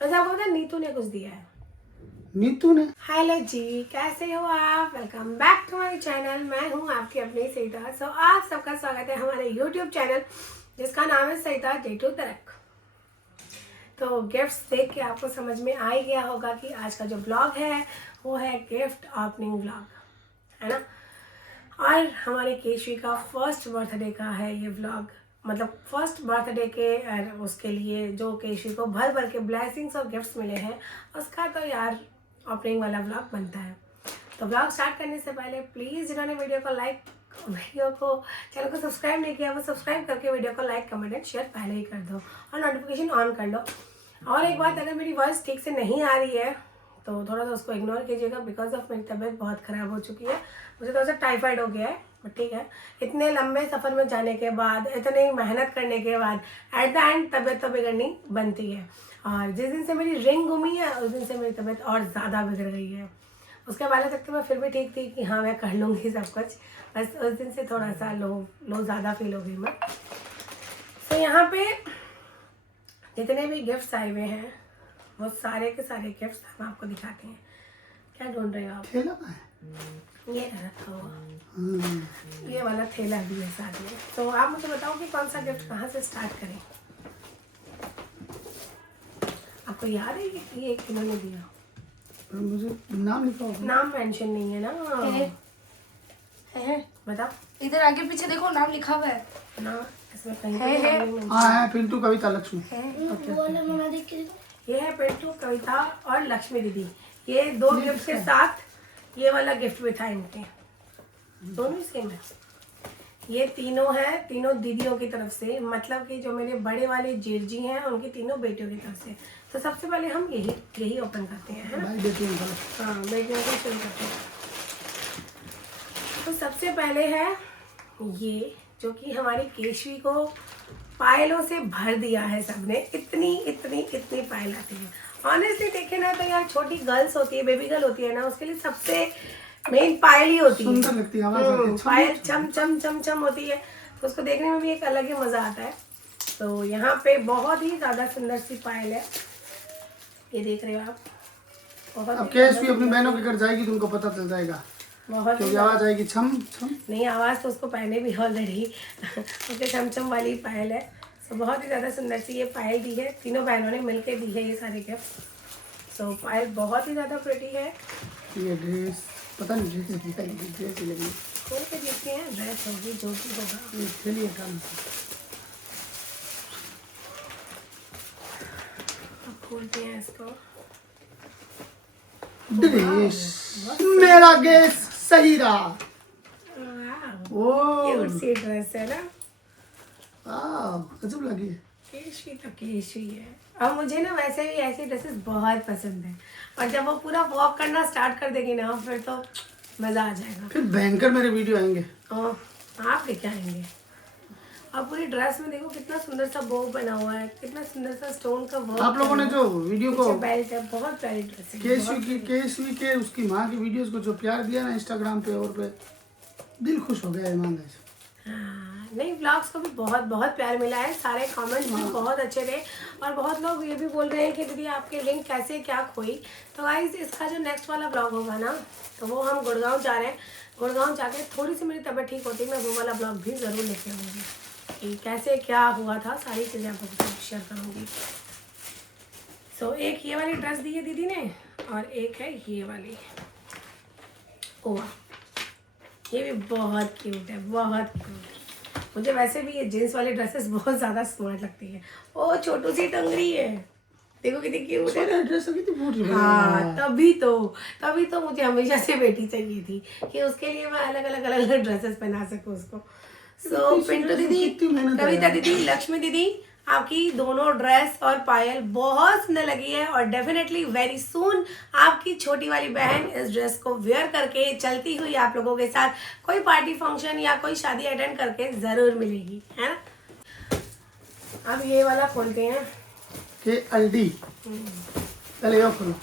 वैसे आपको पता है नीतू ने कुछ दिया है। नीतू ने? हेलो जी, कैसे हो आप? Welcome back to my channel. मैं हूँ आपकी अपनी सईदा। सो आप सबका स्वागत है हमारे यूट्यूब चैनल जिसका नाम है सईदा डे टू तरक। तो गिफ्ट्स देख के आपको समझ में आ ही गया होगा कि आज का जो ब्लॉग है वो है गिफ्ट ओपनिंग ब्लॉग, है ना। और हमारे केशवी का फर्स्ट बर्थडे का है ये व्लॉग, मतलब फर्स्ट बर्थडे के उसके लिए जो केशवी को भर भर के ब्लेसिंग्स और गिफ्ट्स मिले हैं उसका तो यार ओपनिंग वाला व्लॉग बनता है। तो व्लॉग स्टार्ट करने से पहले प्लीज़ जिन्होंने वीडियो को चैनल को सब्सक्राइब नहीं किया वो सब्सक्राइब करके वीडियो को लाइक कमेंट एंड शेयर पहले ही कर दो और नोटिफिकेशन ऑन कर लो। और एक बात, अगर मेरी वॉइस ठीक से नहीं आ रही है तो थोड़ा सा उसको इग्नोर कीजिएगा, बिकॉज ऑफ मेरी तबीयत बहुत ख़राब हो चुकी है। मुझे थोड़ा सा टाइफाइड हो गया है, बट ठीक है। इतने लंबे सफ़र में जाने के बाद, इतनी मेहनत करने के बाद एट द एंड तबीयत तो बिगड़नी बनती है। और जिस दिन से मेरी रिंग घूमी है उस दिन से मेरी तबीयत और ज़्यादा बिगड़ गई है। उसके पहले तक तो मैं फिर भी ठीक थी कि हाँ मैं कर लूँगी सब कुछ, बस उस दिन से थोड़ा सा लो ज़्यादा फील हो गई मैं। तो यहाँ पे जितने भी गिफ्ट्स आए हुए हैं वो सारे के सारे गिफ्ट्स हम आपको दिखाते हैं। क्या ढूंढ रहे हो आप? थैला है ये रखा हुआ, ये वाला थैला भी है साथ में। तो आप मुझे बताओ कि कौन सा गिफ्ट कहाँ से स्टार्ट करें? आपको याद है कि ये किन्होंने दिया? मुझे नाम लिखा होगा। नाम मेंशन नहीं है ना? है बताओ। इधर आगे पीछे देखो, नाम लिखा हुआ है ना इसमें कहीं पे नाम नहीं mention हाँ है, पिंटू कविता लक्ष्मी। है। ये है पिंटू कविता और लक्ष्मी दीदी। ये दो गिफ्ट के साथ ये वाला गिफ्ट भी था इनके, दोनों सेम है। ये तीनों है, तीनों दीदियों की तरफ से, मतलब कि जो मेरे बड़े वाले जेठ जी हैं उनकी तीनों बेटियों की तरफ से। तो सबसे पहले हम यही ओपन करते हैं, है ना? भाई बेटियों का। हाँ, बेटियों को शुरू करते हैं। तो सबसे पहले है ये, जो कि हमारी केशवी को पायलों से भर दिया है सबने। इतनी इतनी इतनी पायल आती है। ऑनेस्टली देखे ना तो यार, छोटी गर्ल्स होती है, बेबी गर्ल होती है ना, उसके लिए सबसे मेन पायल ही होती है। सुंदर लगती है, आवाज आती है, पायल चम चम चम चम होती है, तो उसको देखने में भी एक अलग ही मजा आता है। तो यहाँ पे बहुत ही ज्यादा सुंदर सी पायल है, ये देख रहे हो आप। बहुत अब ही केशवी अपनी बहनों के घर जाएगी तो उनको पता चल जाएगा, बहुत क्योंकि आवाज आएगी छम छम। नहीं, आवाज़ तो उसको पहने भी ऑलरेडी उसके चमचम वाली पायल है। तो बहुत ही ज़्यादा सुंदर सी ये पायल दी है, तीनों बहनों ने मिलके दी है ये सारे गिफ्ट। सो पायल बहुत ही ज़्यादा प्रिटी है। ये ड्रेस पता नहीं, ड्रेस ही लगी। खोल के देखते हैं, ड्रेस होगी जो भी होगा। ये थैली हटाना। अब खोलते हैं इसको। ड्रेस मेरा गैस सही रहा। वाह, ओ क्यूट सी ड्रेस है ना। गजब लगी। केशवी तो केशवी है। अब मुझे ना वैसे भी ऐसी ड्रेसेस बहुत पसंद है, और जब वो पूरा वॉक करना स्टार्ट कर देगी ना फिर तो मज़ा आ जाएगा। फिर भयंकर मेरे वीडियो आएंगे। आप लेके आएंगे। अब पूरी ड्रेस में देखो कितना सुंदर सा बो बना हुआ है, कितना सुंदर सा स्टोन का वर्क। आप लोगों ने जो वीडियो को बेल्ट है, बहुत प्यारी ड्रेस है। केशवी के उसकी माँ की वीडियोस को जो प्यार दिया ना इंस्टाग्राम पे और पे, दिल खुश हो गया ईमानदार से। हाँ, नहीं व्लॉग्स को भी बहुत बहुत प्यार मिला है, सारे कमेंट्स भी बहुत अच्छे थे। और बहुत लोग ये भी बोल रहे हैं कि दीदी आपकी रिंग कैसे क्या खोई। तो गाइस इसका जो नेक्स्ट वाला ब्लॉग होगा ना, तो वो हम गुड़गांव जा रहे हैं। गुड़गांव जाके थोड़ी सी मेरी तबीयत ठीक होती है, मैं वो वाला ब्लॉग भी ज़रूर लेके आऊँगी कि कैसे क्या हुआ था, सारी चीज़ें आपको साथ शेयर करूँगी। सो एक ये वाली ड्रेस दी है दीदी ने, और एक है ये वाली। ओह, ये भी बहुत क्यूट है, बहुत क्यूट। मुझे वैसे भी ये जीन्स वाली ड्रेसेस बहुत ज़्यादा स्मार्ट लगती है। ओ छोटू सी टंगरी है, देखो कितनी क्यूट है। ड्रेस कितनी मोटी है। हाँ, तभी तो मुझे हमेशा से बेटी चाहिए थी कि उसके लिए मैं अलग अलग ड्रेसेस पहना सकूँ उसको। सो पिंटू दीदी, कविता दीदी, लक्ष्मी दीदी, आपकी दोनों ड्रेस और पायल बहुत सुंदर लगी है। और डेफिनेटली वेरी सून आपकी छोटी वाली बहन इस ड्रेस को वेयर करके चलती हुई आप लोगों के साथ कोई पार्टी फंक्शन या कोई शादी अटेंड करके ज़रूर मिलेगी, है ना। अब ये वाला खोलते हैं। KLD पहले ये खोलो,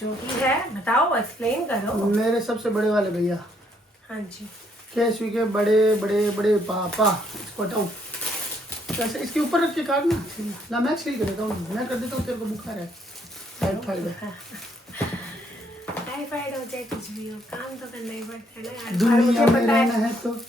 जो कि है, बताओ, एक्सप्लेन करो। मेरे सबसे बड़े वाले भैया, हाँ जी, केशवी के बड़े बड़े बड़े पापा। इसको हटाओ, कैसे इसके ऊपर रख के काटना। ला मैं छिल के देता हूँ, मैं कर देता हूँ, तेरे को बुखार है। टाइफाइड है। टाइफाइड हो चाहे कुछ भी हो, काम तो करना ही पड़ता है ना यार। और दुनिया मुझे में पता रहना है, है तो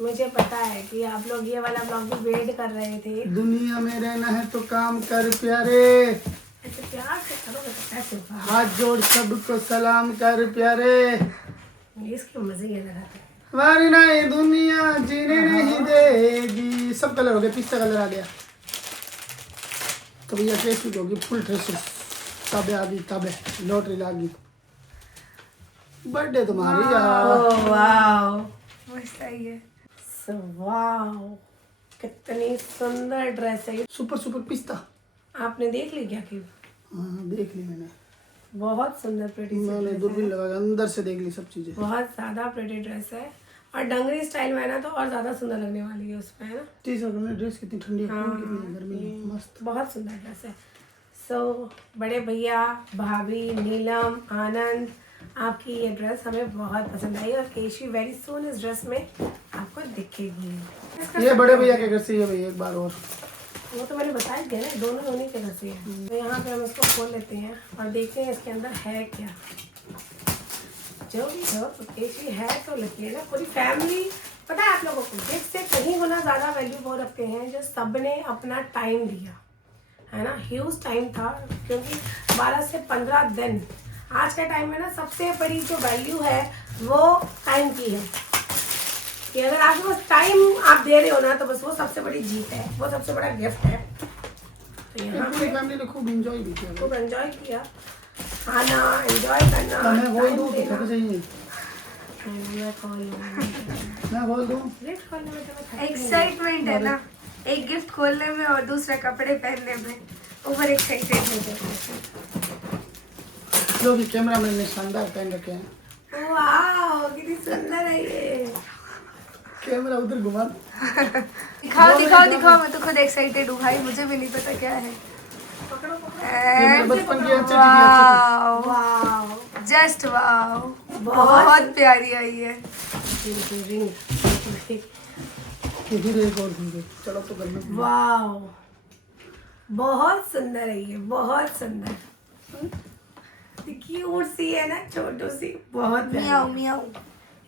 मुझे पता है कि आप लोग ये वाला ब्लॉग भी वेट कर रहे थे। दुनिया में रहना है तो काम कर प्यारे, ऐसे प्यार से करोगे तो कैसे होगा? हाथ जोड़ सबको सलाम कर प्यारे, इसके मजे ही अलग आते हैं। वरना ये दुनिया जीने नहीं देगी। सब कलर हो गए, पिस्ता कलर आ गया। तो भैया कैसी होगी फुल ड्रेसेस, तबे आ गई, तबे लॉटरी लागी। बर्थडे तुम्हारी यार। वाओ, मस्त आई है। वाओ, कितनी सुंदर ड्रेस है। सुपर सुपर पिस्ता। आपने देख ली क्या कि हाँ देख ली मैंने, बहुत सुंदर प्रिटी सी मैंने ड्रेस दूरबीन है। लगा के अंदर से देख ली सब चीजें। बहुत ज्यादा प्रिटी ड्रेस है और डंगरी स्टाइल में है ना तो और ज्यादा सुंदर लगने वाली है उसमें, है ना। टी-शर्ट में ड्रेस कितनी ठंडी है, हाँ, खून कितनी है, गर्मी है, मस्त। बहुत सुंदर ड्रेस है। सो बड़े भैया, भाभी, नीलम, आनंद, आपकी ये ड्रेस हमें बहुत पसंद आई और केशी वेरी सून इस ड्रेस में आपको दिखेगी। ये बड़े भैया के घर से, ये भैया एक बार और। वो तो मैंने बताया दिया ना, दोनों उन्हीं के घर से है। तो यहाँ पे हम इसको खोल लेते हैं और देखते हैं इसके अंदर है क्या। जो भी हो, केशी है तो लगती है ना पूरी फैमिली। पता है आप लोगों को गिफ्ट से कहीं गुना ज़्यादा वैल्यू वो रखते हैं जो सबने अपना टाइम दिया, है ना। ह्यूज टाइम था, क्योंकि 12 से 15 दिन आज के टाइम में ना सबसे बड़ी जो वैल्यू है वो टाइम की है। कि अगर आपके पास टाइम आप दे रहे हो ना तो बस वो सबसे बड़ी जीत है, वो सबसे बड़ा गिफ्ट है। तो यहाँ पूरी पे फैमिली ने खूब एंजॉय भी किया। खूब एंजॉय किया, खाना एंजॉय करना। मैं बोल time दूँ तो देना। थक जाइए, मैं खोल लूँगी। मैं बोल दूँ। गिफ्ट खोलने में तो मैं थकती नहीं। एक्साइटमेंट है ना, एक गिफ्ट खोलने में और दूसरा कपड़े पहनने में। ओवर एक्साइटेड हो जाते। जो भी कैमरा मैन ने शानदार पहन रखे हैं। वाह, कितनी सुंदर है ये। कैमरा उधर घुमा। दिखाओ दिखाओ दिखाओ, मैं तो खुद एक्साइटेड हूँ भाई, मुझे भी नहीं पता क्या है। पकड़ो पकड़ो। ये मेरे And बचपन की अच्छी थी। wow, वाह, जस्ट वाओ, बहुत- बहुत प्यारी आई है। रिंग। फिर एक और थी, चलो तो करना। वाह, बहुत सुंदर है ये, बहुत सुंदर। क्यूट सी है ना, छोटू सी, बहुत मियाओ प्यारी। मियाओ।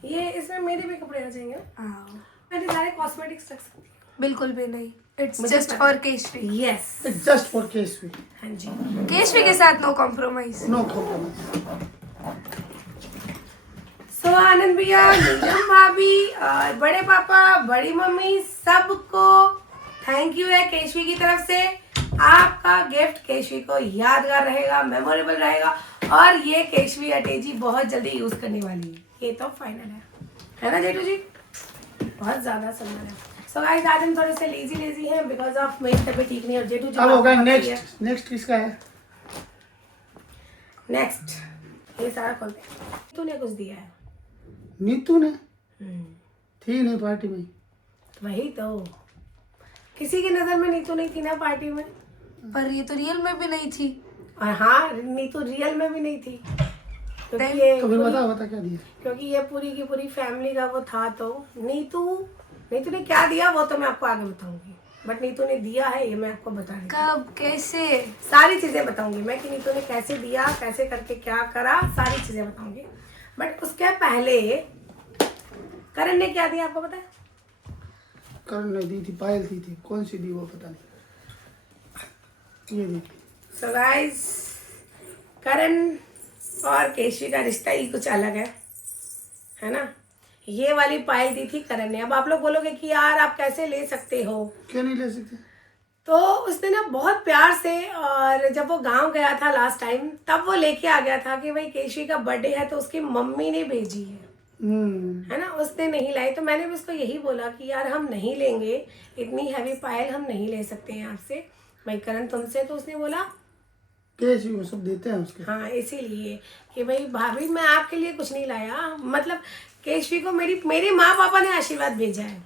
ये इसमें मेरे भी कपड़े आ जाएंगे ना। हाँ, मैंने सारे कॉस्मेटिक्स रख सकती बिल्कुल भी नहीं, इट्स मुझे जस्ट पता- फॉर केशवी। हूँ। यस, जस्ट फॉर केशवी, हाँ जी। केशवी के साथ no compromise. No compromise. So Anand भैया, नीलम भाभी और बड़े पापा, बड़ी मम्मी, सबको थैंक यू है केशवी की तरफ से। आपका गिफ्ट केशवी को यादगार रहेगा, मेमोरेबल रहेगा और ये केशवी अटेजी बहुत जल्दी यूज करने वाली है। ये तो फाइनल है ना जेठू जी। बहुत ज्यादा सुंदर है। सो गाइस, आज हम थोड़े से लेजी हैं बिकॉज ऑफ मेरी तबीयत ठीक नहीं है और जेठू जी अब होगा आपको पता ही है। नेक्स्ट। नेक्स्ट किसका है? नेक्स्ट ये सारा खोलते हैं। तूने कुछ दिया है? नीतू ने थी नहीं पार्टी में। वही तो, किसी की नजर में नीतू नहीं थी ना पार्टी में। पर ये तो रियल में भी नहीं थी। और हाँ, नीतू रियल में भी नहीं थी, क्योंकि Then- ये तो फिर पूरी- बता क्या दिया? क्योंकि ये पूरी की पूरी फैमिली का वो था। तो नीतू ने क्या दिया वो तो मैं आपको आगे बताऊंगी, बट नीतू ने दिया है ये मैं आपको बता रही हूँ। कब, कैसे? सारी चीजें बताऊंगी मैं कि नीतू ने कैसे दिया, कैसे करके क्या करा, सारी चीजें बताऊंगी। बट उसके पहले करण ने क्या दिया आपको पता है? करण ने दी थी, पायल थी, कौन सी दी वो पता नहीं। ये देखिए, सो गाइस, करण और केशवी का रिश्ता ही कुछ अलग है ना। ये वाली पायल दी थी करण ने। अब आप लोग बोलोगे कि यार आप कैसे ले सकते हो, क्यों नहीं ले सकते? तो उसने ना बहुत प्यार से, और जब वो गांव गया था लास्ट टाइम तब वो लेके आ गया था कि भाई केशवी का बर्थडे है तो उसकी मम्मी ने भेजी है ना, उसने नहीं लाई। तो मैंने भी उसको यही बोला कि यार हम नहीं लेंगे, इतनी हैवी पायल हम नहीं ले सकते हैं आपसे, भाई करण तुमसे। तो उसने बोला केशवी वो सब देते हैं उसके। हाँ, इसीलिए कि भाई भाभी मैं आपके लिए कुछ नहीं लाया, मतलब केशवी को मेरे माँ पापा ने आशीर्वाद भेजा है।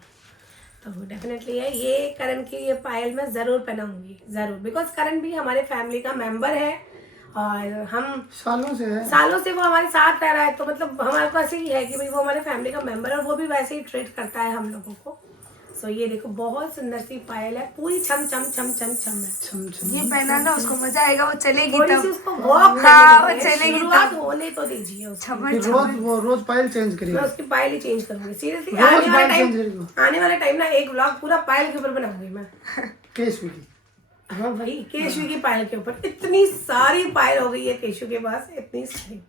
तो डेफिनेटली है ये करण की ये पायल मैं ज़रूर पहनाऊंगी, ज़रूर, बिकॉज करण भी हमारे फैमिली का मेंबर है और हम सालों से है। सालों से वो हमारे साथ रह रहा है। तो मतलब हमारे पास ही है कि भाई वो हमारे फैमिली का मेंबर है और वो भी वैसे ही ट्रीट करता है हम लोगों को। सो ये देखो बहुत सुंदर सी पायल है, पूरी छम छम छम छम छम है। छम छम। ये पहना ना उसको मजा आएगा, वो चलेगी थोड़ी सी तब। उसको वॉक हाँ, करने वो दीजिए, चलेगी शुरुआत तब। होने तो दीजिए उसको। छमन फिर रोज वो रोज पायल चेंज मैं करेगा। उसकी पायल ही चेंज करूंगी सीरियसली। रोज पायल चेंज करेगा। आने वाला टाइम ना एक व्लॉग पूरा पायल के ऊपर बनाऊंगी मैं। केशवी की। हाँ भाई, केशवी की पायल के ऊपर इतनी सारी पायल हो गई है केशवी के पास, इतनी सारी।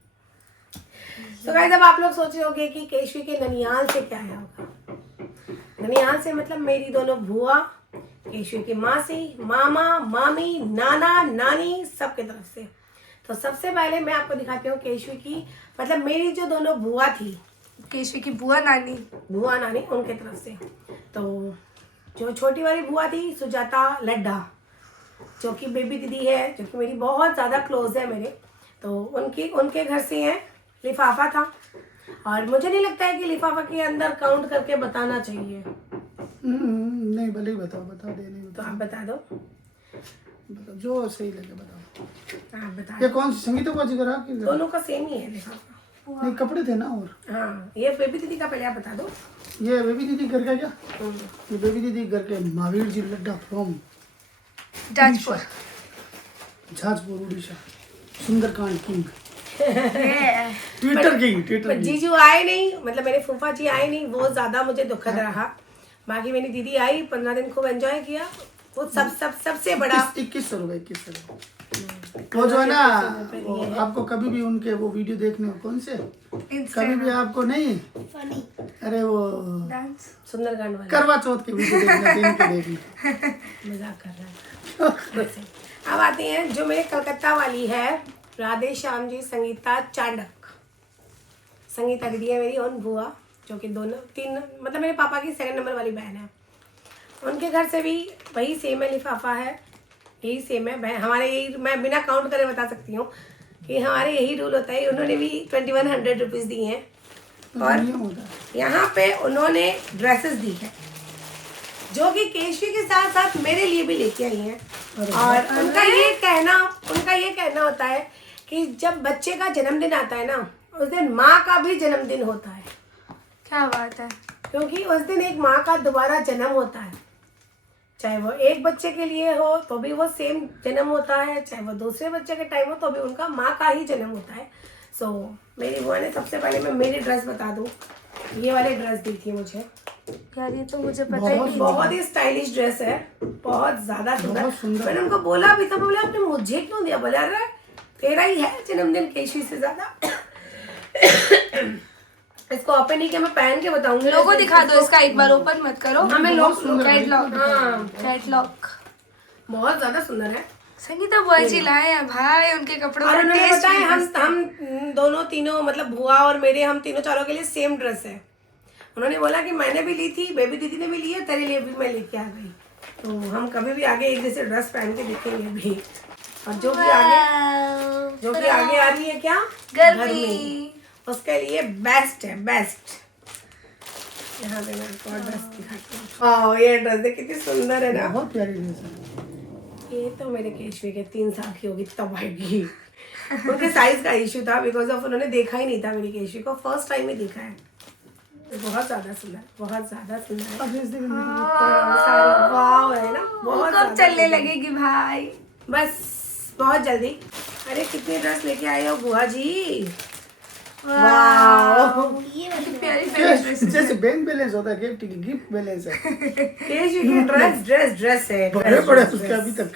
तो गाइस अब आप लोग सोच रहे होंगे कि केशवी के ननियाल से क्या है होगा। ननियाल से मतलब मेरी दोनों बुआ, केशवी की मासी, मामा, मामी, नाना, नानी, सबके तरफ से। तो सबसे पहले मैं आपको दिखाती हूँ केशवी की, मतलब मेरी जो दोनों बुआ थी, केशवी की बुआ नानी। बुआ नानी, उनके तरफ से। तो जो छोटी वाली बुआ थी सुजाता लड्डा, जो कि बेबी दीदी है, जो कि मेरी बहुत ज़्यादा क्लोज है मेरे, तो उनके घर से है। लिफाफा था और मुझे नहीं लगता है कि लिफाफा के अंदर काउंट करके बताना चाहिए। नहीं भले ही बताओ, बता दे नहीं तो आप बता दो, बताओ जो सही लगे बताओ। आप बता ये दो। कौन सी संगीता को जिक्र की? दोनों का सेम ही है लिफाफा। नहीं कपड़े थे ना और। हाँ, ये बेबी दीदी का पहले आप बता दो। ये बेबी दीदी घर का क्या? ये बेबी दीदी घर के महावीर जी लड्डा फ्रॉम जाजपुर। जाजपुर उड़ीसा। सुंदरकांड किंग, ये ट्विटर किंग, ट्विटर पर किंग। जीजू आए नहीं, मतलब मेरे फूफा जी आए नहीं, वो ज़्यादा मुझे दुखद रहा। बाकी मेरी दीदी आई, 15 दिन खूब एंजॉय किया। वो सबसे बड़ा 2100 रुपए 2100 रुपए। वो जो है ना, वो आपको कभी भी उनके वो वीडियो देखने हो, कौन से कभी भी आपको नहीं, अरे वो डांस सुंदरकांड वाला करवा चौथ के वीडियो देखना, दिन के देखना। मजाक कर रहा है। वैसे, अब आते हैं जो मेरे कलकत्ता वाली है, राधे श्याम जी संगीता चांडक। संगीता दीदी है मेरी और बुआ, जो कि दोनों तीन, मतलब मेरे पापा की 2nd नंबर वाली बहन है। उनके घर से भी वही सेम है, लिफाफा है, यही सेम है। बहन हमारे यही, मैं बिना काउंट करे बता सकती हूँ कि हमारे यही रूल होता है। उन्होंने भी 2100 रुपीज़ दिए हैं और नहीं होता है। यहाँ पे उन्होंने ड्रेसेस दी है, जो कि केशवी के साथ साथ मेरे लिए भी लेके आई हैं। और उनका ये कहना होता है कि जब बच्चे का जन्मदिन आता है ना, उस दिन माँ का भी जन्मदिन होता है, क्या बात है। क्योंकि उस दिन एक माँ का दोबारा जन्म होता है। चाहे वो एक बच्चे के लिए हो तो भी वो सेम जन्म होता है, चाहे वो दूसरे बच्चे के टाइम हो तो भी उनका माँ का ही जन्म होता है। सो मेरी बुआ ने, सबसे पहले मैं मेरी ड्रेस बता दूँ, ये वाली ड्रेस दी थी मुझे। यार ये तो मुझे पता ही नहीं। बहुत ही स्टाइलिश ड्रेस है, बहुत ज्यादा बहुत सुंदर। मैंने उनको बोला भी था, बोले आपने मुझे क्यों दिया? बोला अरे तेरा ही है जन्मदिन केशवी से ज्यादा। इसको ओपन ही किया, मैं पहन के बताऊंगी। लोगो दिखा दो इसका, एक बार ओपन मत करो। हमें लोग कैटलॉग, हाँ, कैटलॉग बहुत ज्यादा सुंदर है। संगीता बुआ जी लाए हैं भाई, उनके कपड़ों और का उन्होंने टेस्ट बताया भी हम दोनों तीनों, मतलब बुआ और मेरे, हम तीनों चारों के लिए सेम ड्रेस है। उन्होंने बोला कि मैंने भी ली थी, बेबी दीदी ने भी ली है, तेरे लिए भी मैं लेके आ गई। तो हम कभी भी आगे एक जैसे ड्रेस पहन के दिखेंगे भी। और जो कि आगे आ रही है क्या, गर्मी। उसके लिए बेस्ट है, बेस्ट। यहाँ पे मैं आपको और ड्रेस दिखाती हूँ। हाँ, ये ड्रेस देख कितनी सुंदर है ना। बहुत प्यारी ड्रेस है। ये तो मेरे केशवी के 3 साल की होगी तब आएगी। उनके साइज का इशू था, बिकॉज ऑफ उन्होंने देखा ही नहीं था मेरी केशवी को, फर्स्ट टाइम ही देखा है। बहुत ज्यादा सुंदर, बहुत ज्यादा सुंदर है। अब ड्रेस देखने सारी वाव है ना, बहुत कब ज्यादा चलने लगेगी भाई? बस बहुत जल्दी। अरे कितनी ड्रेस लेके आए हो बुआ जी, वाव। कितनी प्यारी प्यारी ड्रेस। जैसे बैंक बैलेंस होता है, गिफ्ट बैलेंस है। केशवी की ड्रेस है, बड़े बड़े उसके अभी तक।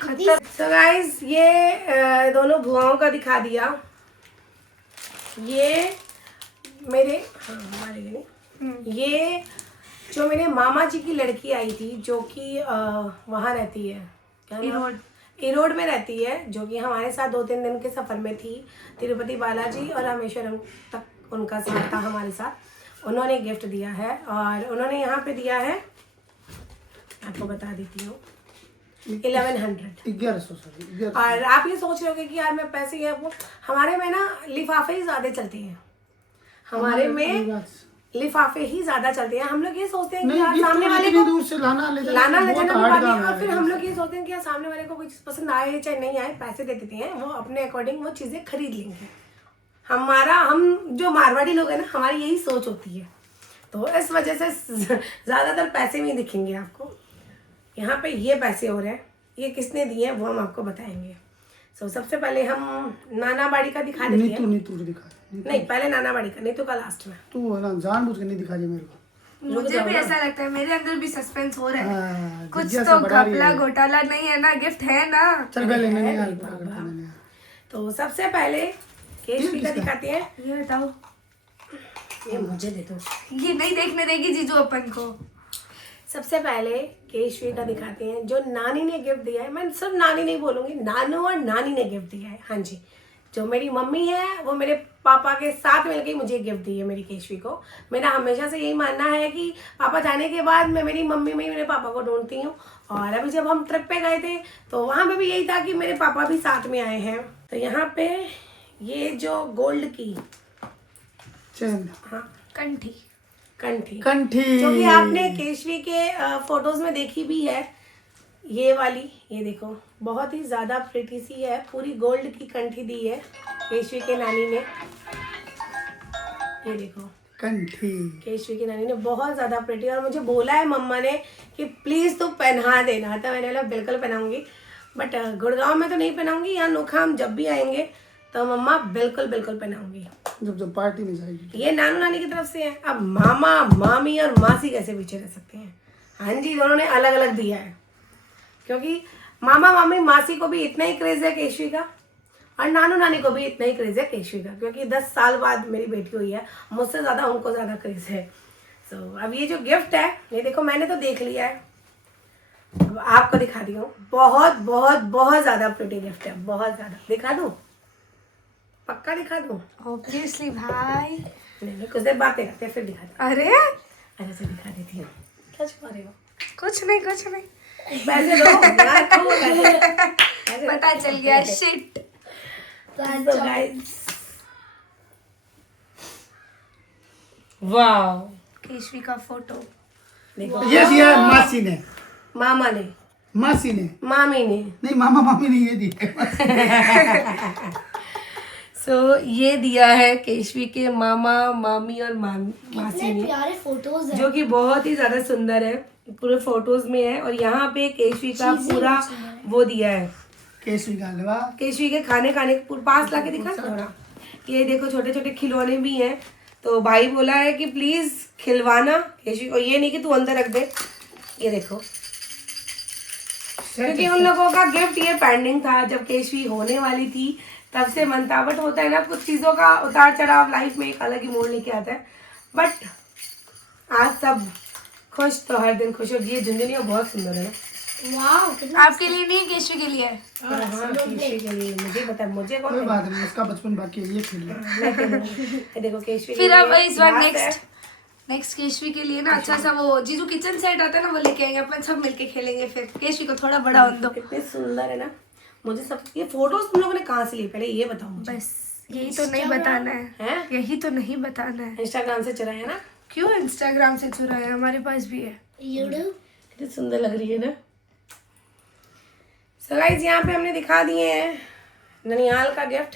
तो गाइस ये दोनों बुआओं का दिखा दिया। ये मेरे, हाँ हमारे लिए नहीं, ये जो मेरे मामा जी की लड़की आई थी, जो कि वहाँ रहती है, क्या नाम? इरोड में रहती है, जो कि हमारे साथ 2-3 दिन के सफ़र में थी। तिरुपति बालाजी और रामेश्वरम तक उनका साथ था हमारे साथ। उन्होंने गिफ्ट दिया है और उन्होंने यहाँ पे दिया है, आपको बता देती हूँ, 1100। और आप ये सोच रहे होगे कि यार मैं पैसे ये आपको, हमारे में ना लिफाफे ही ज़्यादा चलते हैं, हमारे में लिफाफे ही ज्यादा चलते हैं। हम लोग ये सोचते हैं कि यार सामने वाले को दूर से लाना ले जाना भी बात है, और फिर हम लोग ये सोचते हैं कि यार सामने वाले को कोई चीज पसंद आए चाहे नहीं आए, पैसे दे देते हैं, वो अपने अकॉर्डिंग वो चीजें खरीद लेंगे। हम जो मारवाड़ी लोग हैं ना, हमारी यही सोच होती है। तो इस वजह से ज़्यादातर पैसे नहीं दिखेंगे आपको। यहाँ पे ये पैसे हो रहे हैं, ये किसने दिए हैं वो हम आपको बताएंगे। सो सबसे पहले हम नाना बाड़ी का दिखा देते हैं। नीतू दिखा नहीं, पहले नाना बाड़ी का, नीतू का लास्ट में। तू है ना जानबूझ के नहीं दिखा रही मेरे को। मुझे भी ऐसा लगता है, मेरे अंदर भी सस्पेंस हो रहा है। हाँ, कुछ जिज्ञासा तो बढ़ा रही घपला है। घोटाला नहीं है ना, गिफ्ट है ना। चल पहले मैंने यार तो सबसे पहले केशवी का दिखाते हैं। ये बताओ, ये मुझे दे दो। ये नहीं देखने देगी जीजू अपन को। सबसे पहले केशवी का दिखाते हैं जो नानी ने गिफ्ट दिया है। मैं सिर्फ नानी नहीं बोलूँगी, नानू और नानी ने गिफ्ट दिया है। हाँ जी, जो मेरी मम्मी है वो मेरे पापा के साथ मिलकर मुझे गिफ्ट दी है मेरी केशवी को। मेरा हमेशा से यही मानना है कि पापा जाने के बाद मैं मेरी मम्मी में ही मेरे पापा को ढूंढती हूँ। और अभी जब हम ट्रिप पे गए थे तो वहाँ पे भी यही था कि मेरे पापा भी साथ में आए हैं। तो यहाँ पे ये जो गोल्ड की चैन, हाँ कंठी कंठी जो कि आपने केशवी के फोटोज में देखी भी है, ये वाली, ये देखो बहुत ही ज़्यादा प्रिटी सी है, पूरी गोल्ड की कंठी दी है केशवी के नानी ने। ये देखो कंठी केशवी की नानी ने बहुत ज़्यादा प्रिटी, और मुझे बोला है मम्मा ने कि प्लीज़ तू पहना देना। तो मैंने बोला बिल्कुल पहनाऊंगी, बट गुड़गांव में तो नहीं पहनाऊंगी, यहाँ नोखा हम जब भी आएंगे तो मम्मा बिल्कुल बिल्कुल पहनाऊंगी, जब पार्टी में जाएगी। ये नानू नानी की तरफ से है। अब मामा मामी और मासी कैसे पीछे रह सकते हैं? हाँ जी, दोनों ने अलग अलग दिया है, क्योंकि मामा मामी मासी को भी इतना ही क्रेज है केशवी का, और नानू नानी को भी इतना ही क्रेज है केशवी का, क्योंकि 10 साल बाद मेरी बेटी हुई है, मुझसे ज़्यादा उनको ज़्यादा क्रेज है। सो अब ये जो गिफ्ट है, ये देखो मैंने तो देख लिया है, अब आपको दिखा दी हूँ। बहुत बहुत बहुत ज़्यादा प्रिटी गिफ्ट है, बहुत ज़्यादा। दिखा दूँ? पक्का दिखा दूँ? ऑब्वियसली भाई। नहीं, कुछ देर बातें करते हैं फिर दिखा दूँ। अरे ऐसे से दिखा देती हूँ। क्या छुपा रहे हो? कुछ नहीं कुछ नहीं, पैसे दो यार, खो पैसे। पता चल गया। Shit. So guys, wow, Keshavi का फोटो। देखो ये दिया है मासी ने, मामा ने, मासी ने मामी ने। नहीं, मामा मामी ने ये दिया। सो ये दिया है केशवी के मामा मामी और मासी ने, प्यारे फोटोज हैं। जो कि बहुत ही ज्यादा सुंदर है, पूरे फोटोज में है। और यहाँ पे केशवी का पूरा वो दिया है, केशवी का हलवा, केशवी के खाने के पास लाके दिखा थोड़ा। ये देखो छोटे छोटे खिलौने भी हैं। तो भाई बोला है कि प्लीज खिलवाना केशवी को, ये नहीं कि तू अंदर रख दे। ये देखो, क्योंकि उन लोगों का गिफ्ट ये पेंडिंग था, जब केशवी होने वाली थी तब से मन था। बट होता है ना, कुछ चीज़ों का उतार चढ़ाव लाइफ में एक अलग ही मोड़ लेके आता है। बट आज सब खुश, तो हर दिन खुश हो। ये झुंझुनिया बहुत सुंदर है ना। वाह, कितना आपके लिए नहीं, केशवी के लिए है। हाँ, केशवी के लिए मुझे पता है, मुझे कौन कोई बात नहीं, उसका बचपन बाकी है, ये खेल ले। मैं खेलूंगी। ये देखो केशवी फिर के अब लिए इस बार glass है। नेक्स्ट केशवी के लिए ना अच्छा सा वो जीजू किचन सेट आता है ना, वो लेके आएंगे, अपन सब मिलके खेलेंगे। फिर केशवी को थोड़ा बड़ा होने दो। कितने सुंदर है ना। मुझे सब ये फोटोज तुम लोगों ने कहाँ से ली, पहले ये बताओ मुझे। बस यही तो नहीं बताना है, हैं? यही तो नहीं बताना है। इंस्टाग्राम से चुराया ना? क्यों इंस्टाग्राम से चुराया? हमारे पास भी है। यूट्यूब। कितनी सुंदर लग रही है ना। सो गाइस, यहाँ पे हमने दिखा दिए हैं ननिहाल का गिफ्ट।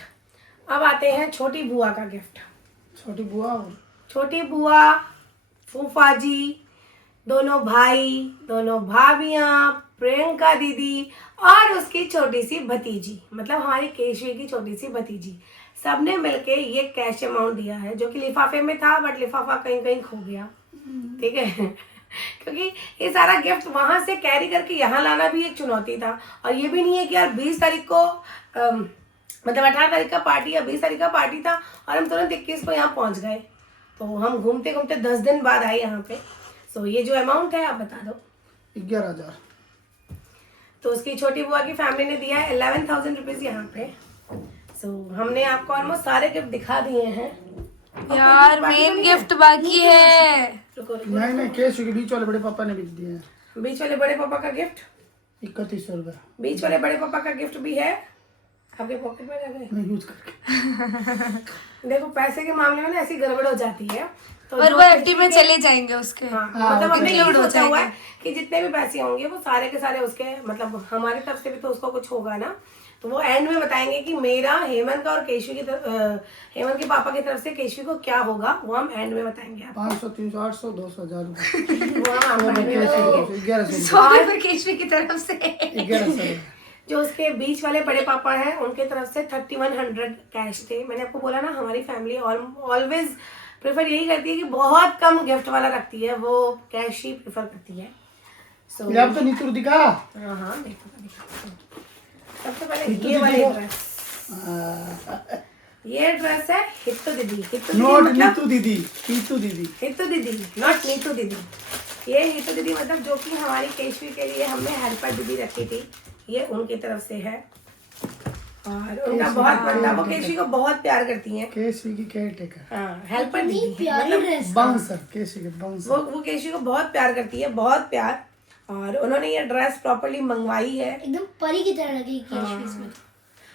अब आते हैं छोटी बुआ का गिफ्ट। छोटी बुआ और छोटी बुआ, फूफा जी, दोनों भाई, दोनों भाभियाँ, प्रियंका दीदी और उसकी छोटी सी भतीजी, मतलब हमारी केशवी की छोटी सी भतीजी, सबने मिलके ये कैश अमाउंट दिया है, जो कि लिफाफे में था, बट लिफाफा कहीं कहीं खो गया। ठीक है क्योंकि ये सारा गिफ्ट वहां से कैरी करके यहाँ लाना भी एक चुनौती था। और ये भी नहीं है कि यार 20 तारीख को मतलब 18 तारीख का पार्टी या 20 तारीख का पार्टी था और हम तुरंत 21 को यहाँ पहुँच गए। तो हम घूमते घूमते 10 दिन बाद आए यहाँ पे। सो ये जो अमाउंट है आप बता दो। 11,000। तो उसकी छोटी बुआ की फैमिली ने दिया है 11,000 रुपीज़ यहाँ पे। सो हमने आपको ऑलमोस्ट सारे गिफ्ट दिखा दिए हैं यार मेन गिफ्ट बाकी है। रुको नहीं, केशवी के बीच वाले बड़े पापा ने भी दिए हैं। बीच वाले बड़े पापा का गिफ्ट, 3100 रुपये बीच वाले बड़े पापा का गिफ्ट भी है आपके पॉकेट में रह गए। मैं यूज करके। देखो पैसे के मामले में ना ऐसी गड़बड़ हो जाती है, तो और जो वो एफडी में चले जाएंगे उसके। हाँ, मतलब हमने ये include हो सोचा हुआ है जाएंगे। कि जितने भी पैसे होंगे वो सारे के सारे उसके, मतलब हमारी तरफ से भी तो उसको कुछ होगा ना, तो वो एंड में बताएंगे कि मेरा हेमंत का और केशवी की तरफ, हेमंत के पापा की तरफ से केशवी को क्या होगा, वो हम एंड में बताएंगे आपको। 500 300 800 200 1000 रुपये वो हम आपको end में बताएंगे। 1100 100 रुपए केशवी की तरफ से। 1100 जो उसके बीच वाले बड़े पापा हैं उनके तरफ से 3100 कैश थे। मैंने आपको बोला ना हमारी फैमिली ऑलवेज प्रेफर यही करती है कि बहुत कम गिफ्ट वाला रखती है, वो कैश ही प्रेफर करती है। सो ये अब तो नीतू दिखा। हाँ देखो सबसे पहले ये वाली ड्रेस, ये ड्रेस है हित्तू दीदी। हित्तू दीदी नॉट मतलब नीतू दीदी, नीतू दीदी। हित्तू दीदी, नॉट नीतू दीदी। ये हित्तू दीदी मतलब जो कि हमारी केशवी के लिए हमने हेल्पर दीदी रखी थी, ये उनकी तरफ से है। और उनका बहुत बंदा, वो केशवी को बहुत प्यार करती हैं। केशवी की केयर टेकर, हाँ हेल्पर दीदी प्यारी मतलब ड्रेस बाउंसर, केशवी के बाउंसर। वो केशवी को बहुत प्यार करती है, बहुत प्यार। और उन्होंने ये ड्रेस प्रॉपर्ली मंगवाई है। एकदम परी की तरह लगी केशवी इसमें।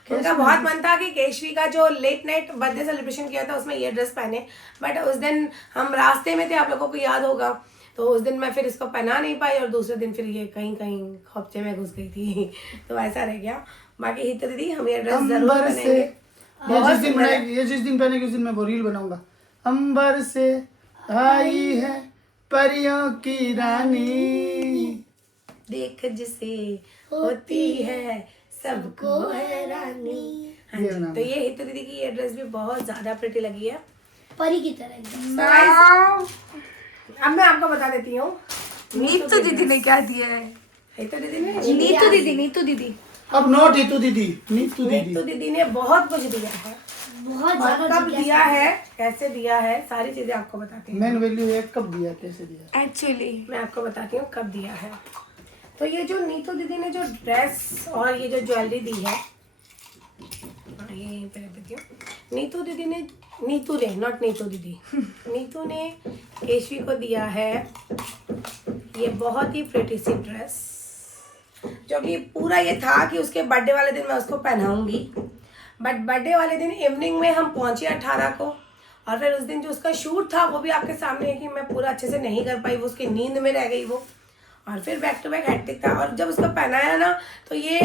उनका बहुत मन था कि केशवी का जो लेट नाइट बर्थडे सेलिब्रेशन किया था उसमें ये ड्रेस पहने, बट उस दिन हम रास्ते में थे, आप लोगों को याद होगा, तो उस दिन मैं फिर इसको पहना नहीं पाई और दूसरे दिन फिर ये कहीं कहीं खोपचे में घुस गई थी तो ऐसा रह गया। बाकी हित दीदी हम ये ड्रेस जरूर अंबर से पहनेंगे। ये जिस दिन पहनेगी उस दिन मैं वो रील बनाऊंगा। अंबर से आई है परियों की रानी, देख जिसे होती है सबको हैरानी। हाँ ये जी, बनाना। तो ये हित दीदी की ये ड्रेस भी बहुत ज्यादा प्रिटी लगी है। परी की तरह एकदम। So guys, अब मैं आपको बता देती हूँ नीतू दीदी ने क्या दिया है? हित दीदी ने नीतू दीदी अब नॉट नीतू दीदी, नीतू दीदी। नीतू दीदी ने बहुत कुछ दिया है। बहुत और ज्यादा कब दिया है, कैसे दिया है, सारी चीजें आपको बताती हूँ। मेन वैल्यू है कब दिया, कैसे दिया। एक्चुअली मैं आपको बताती हूँ कब दिया है। तो ये जो नीतू दीदी ने जो ड्रेस और ये जो ज्वेलरी दी है, ये यहीं पे रख देती हूँ। नीतू ने नॉट नीतू दीदी नीतू ने केशवी को दिया है ये बहुत ही प्रिटी सी ड्रेस, जो कि पूरा ये था कि उसके बर्थडे वाले दिन मैं उसको पहनाऊंगी, बट बर्थडे वाले दिन इवनिंग में हम पहुंचे 18 को, और फिर उस दिन जो उसका शूट था वो भी आपके सामने है कि मैं पूरा अच्छे से नहीं कर पाई, वो उसकी नींद में रह गई वो, और फिर बैक टू बैक हैट्रिक था। और जब उसको पहनाया ना तो ये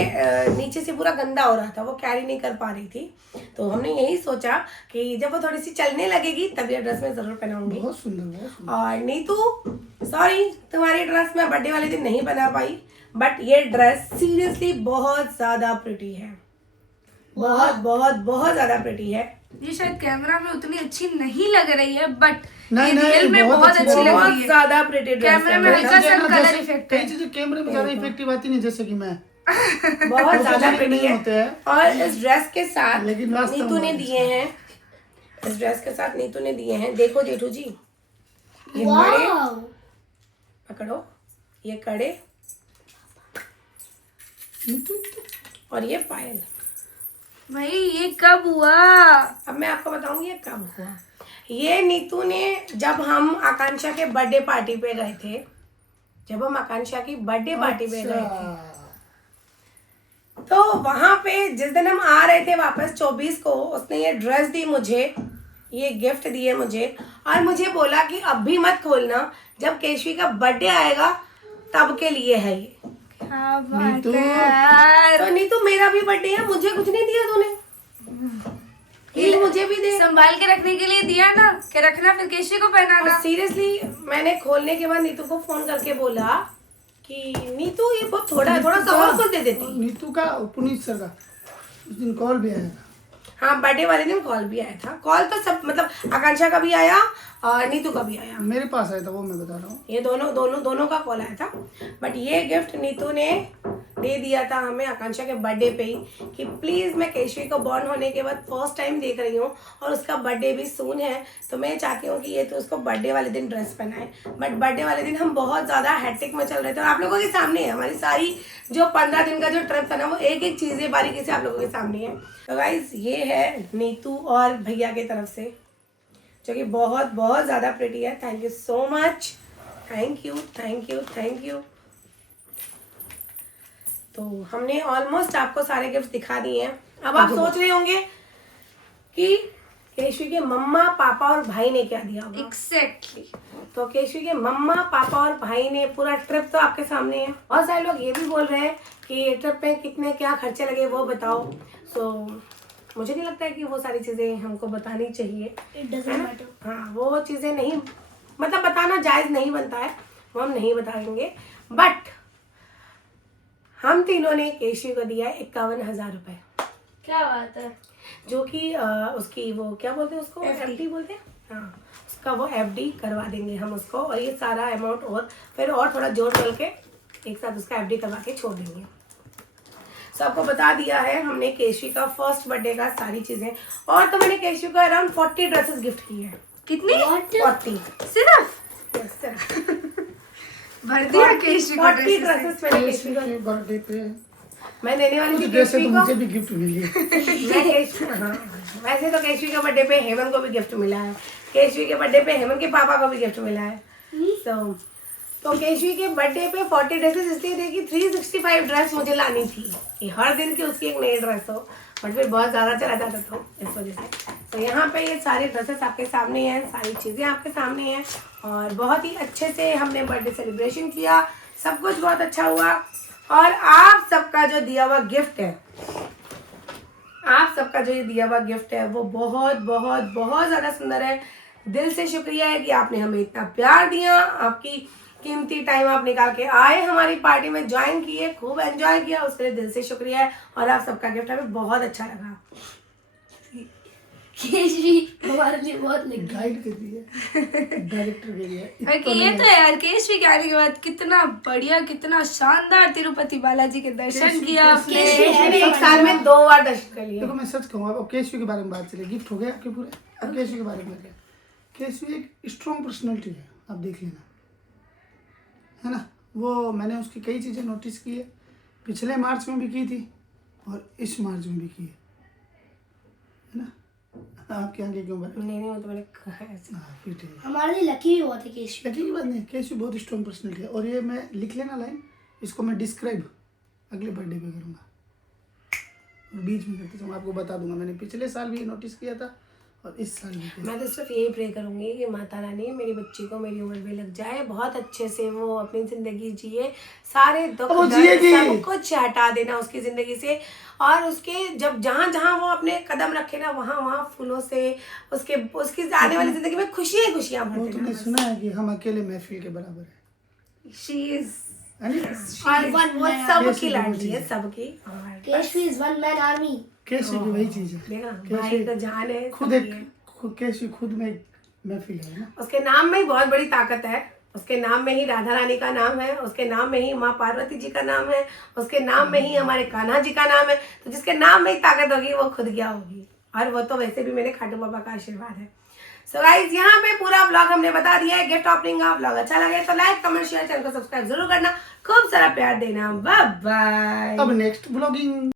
नीचे से पूरा गंदा हो रहा था, वो कैरी नहीं कर पा रही थी, तो हमने यही सोचा कि जब वो थोड़ी सी चलने लगेगी तब ये ड्रेस मैं ज़रूर पहनाऊंगी। बहुत सुंदर, बहुत सुंदर। और नीतू सॉरी, तुम्हारी ड्रेस मैं बर्थडे वाले दिन नहीं पहना पाई, बट ये ड्रेस सीरियसली बहुत ज़्यादा प्रिटी है, बहुत बहुत बहुत ज़्यादा प्रिटी है। ये शायद कैमरा में उतनी अच्छी नहीं लग रही है, बट नहीं, रियल में बहुत बहुत अच्छी अच्छी लग बहुत रही है। ज़्यादा प्रिटी ड्रेस कैमरे में है, हल्का सा जैसे- कलर इफेक्ट कई है। चीजें कैमरे में ज्यादा इफेक्टिव आती नहीं, जैसे कि मैं बहुत ज़्यादा नहीं प्रिटी होते है। हैं। और इस ड्रेस के साथ लेकिन वास्तव में नीतू ने दिए हैं, इस ड्रेस के साथ नीतू ने दिए हैं, देखो जेठू जी, ये बड़े वाव, पकड़ो, ये कड़े और ये पायल। भाई ये कब हुआ? अब मैं आपको बताऊंगी ये कब हुआ। ये नीतू ने, जब हम आकांक्षा के बर्थडे पार्टी पे गए थे, जब हम आकांक्षा की बर्थडे पार्टी पे गए थे, तो वहां पे जिस दिन हम आ रहे थे वापस 24 को, उसने ये ड्रेस दी मुझे, ये गिफ्ट दिए मुझे, और मुझे बोला कि अब भी मत खोलना, जब केशवी का बर्थडे आएगा तब के लिए है ये। क्या बात नीतू। है यार। तो नीतू मेरा भी बर्थडे है, मुझे कुछ नहीं दिया तूने, प्लीज मुझे भी दे। संभाल के रखने के लिए दिया ना, कि रखना फिर केशवी को पहनाना। और सीरियसली मैंने खोलने के बाद नीतू को फोन करके बोला कि नीतू ये बहुत थोड़ा थोड़ा सा और कुछ दे देती। नीतू का और पुनीत सर का उस दिन कॉल भी आया था। हाँ बर्थडे वाले दिन कॉल भी आया था, कॉल तो सब मतलब आकांक्षा का भी आया और नीतू का भी आया, मेरे पास आया था, वो मैं बता रहा हूँ। ये दोनों का कॉल आया था। बट ये गिफ्ट नीतू ने दे दिया था हमें आकांक्षा के बर्थडे पे ही, कि प्लीज़ मैं केशवी को बॉर्न होने के बाद फर्स्ट टाइम देख रही हूँ और उसका बर्थडे भी सून है, तो मैं चाहती हूँ कि ये तो उसको बर्थडे वाले दिन ड्रेस पहनाए। बट बर्थडे वाले दिन हम बहुत ज़्यादा हैट्रिक में चल रहे थे और आप लोगों के सामने है हमारी सारी जो 15 दिन का जो ट्रिप था ना, वो एक एक चीज़ें बारीकी से आप लोगों के सामने है। तो गाइज ये है नीतू और भैया की तरफ से, जो कि बहुत बहुत ज़्यादा प्रिटी है। Thank you so much, thank you thank you thank you. तो हमने ऑलमोस्ट आपको सारे गिफ्ट दिखा दिए हैं। अब आप सोच रहे होंगे कि केशवी के मम्मा पापा और भाई ने क्या दिया होगा। एग्जैक्टली। तो केशवी के मम्मा पापा और भाई ने पूरा ट्रिप तो आपके सामने है। बहुत सारे लोग ये भी बोल रहे हैं कि ट्रिप पे कितने क्या खर्चे लगे वो बताओ। सो मुझे नहीं लगता है कि वो सारी चीज़ें हमको बतानी चाहिए। It doesn't matter. हाँ, वो चीज़ें नहीं, मतलब बताना जायज़ नहीं बनता है, वो हम नहीं बताएंगे। बट हम तीनों ने केशवी को दिया 51,000 रुपये, क्या बात है। जो कि उसकी वो क्या बोलते हैं उसको, FD बोलते हैं। हाँ, उसका वो FD करवा देंगे हम उसको, और ये सारा अमाउंट और फिर और थोड़ा जोड़ जोड़ के एक साथ उसका FD करवा के छोड़ देंगे। सबको बता दिया है हमने केशवी का फर्स्ट बर्थडे का सारी चीज़ें। और तो मैंने केशवी को अराउंड 40 ड्रेसेस गिफ्ट की है। कितनी? 40 सिर्फ Yes, sir. भर दिया केशवी को 40 ड्रेसेस ड्रेसेस मैंने केशवी केशवी को, के बर्थडे पे मैं देने वाली थी ड्रेस केशवी तो को। मुझे भी गिफ्ट मिली। मैं केशवी, हाँ, वैसे तो केशवी के बर्थडे पे हेमन को भी गिफ्ट मिला है, केशवी के बर्थडे पे हेमन के पापा को भी गिफ्ट मिला है। तो केशवी के बर्थडे पे 40 ड्रेसेस इसलिए थे कि 365 ड्रेस मुझे लानी थी कि हर दिन की उसकी एक नई ड्रेस हो, बट फिर बहुत ज़्यादा चला जाता था इस वजह से। तो यहाँ पे ये सारी ड्रेसेस आपके सामने हैं, सारी चीज़ें आपके सामने हैं, और बहुत ही अच्छे से हमने बर्थडे सेलिब्रेशन किया, सब कुछ बहुत अच्छा हुआ। और आप सबका जो दिया हुआ गिफ्ट है, आप सबका जो ये दिया हुआ गिफ्ट है वो बहुत बहुत बहुत ज़्यादा सुंदर है। दिल से शुक्रिया है कि आपने हमें इतना प्यार दिया, आपकी कीमती टाइम आप निकाल के आए, हमारी पार्टी में ज्वाइन किए, खूब एंजॉय किया, उसके लिए दिल से शुक्रिया है। और आप सबका गिफ्ट हमें बहुत अच्छा लगा। केशवी हमारे लिए बहुत लगी। गाइड कर दिया डायरेक्टर के लिए। बाकी ये तो यार केशवी के आने के बाद कितना बढ़िया, कितना शानदार तिरुपति बालाजी के दर्शन किया आपने। केशवी ने एक साल में 2 बार दर्शन कर लिया। देखो मैं सच कहूँ, अब केशवी के बारे में बात चले, गिफ्ट हो गया आपके पूरे। अब केशवी के बारे में क्या, केशवी एक स्ट्रॉन्ग पर्सनैलिटी है, आप देख लेना, है ना। वो मैंने उसकी कई चीज़ें नोटिस की है, पिछले मार्च में भी की थी और इस मार्च में भी की है ना। आपके आगे क्यों बात? नहीं वो तो मैंने कहा है ऐसे। हाँ फिर ठीक है। हमारे लिए लकी भी बहुत है केशवी। लकी की बात नहीं, केशवी बहुत स्ट्रॉन्ग पर्सनैलिटी है। और ये मैं लिख लेना लाइन, इसको मैं डिस्क्राइब अगले बर्थडे पे करूँगा, और बीच में करते आपको बता दूंगा। मैंने पिछले साल भी ये नोटिस किया था और इस साल भी किया। मैं तो सिर्फ यही प्रे करूंगी कि माता रानी मेरी बच्ची को मेरी उम्र में लग जाए, बहुत अच्छे से वो अपनी ज़िंदगी जिए, सारे दुख वो दर्द जिएगी। सब कुछ हटा देना उसकी ज़िंदगी से, और उसके जब जहाँ जहाँ वो अपने कदम रखे ना, वहाँ वहाँ फूलों से उसकी आने वाली ज़िंदगी में खुशियाँ खुशियाँ भर वो देना तुमने बस। सुना है कि हम अकेले महफिल के बराबर है, शी इज है ना? और वो सबकी केशवी लाडली है, बहुत सबकी। और Keshavi is one man army. Keshavi की वही चीज़ है, देखा केशवी भाई का जान है, खुद सबकी एक है। केशवी खुद में एक महफिल है ना। उसके नाम में ही बहुत बड़ी ताकत है, उसके नाम में ही राधा रानी का नाम है, उसके नाम में ही माँ पार्वती जी का नाम है, उसके नाम में ही हमारे कान्हा जी का नाम है। तो जिसके नाम में ही ताकत होगी वो खुद क्या होगी, और वो तो वैसे भी मेरे खाटू बाबा का आशीर्वाद है। सो गाइज यहाँ पे पूरा ब्लॉग हमने बता दिया है। गिफ्ट ओपनिंग का ब्लॉग अच्छा लगे तो लाइक कमेंट शेयर, चैनल को सब्सक्राइब जरूर करना, खूब सारा प्यार देना। Bye bye. अब नेक्स्ट ब्लॉगिंग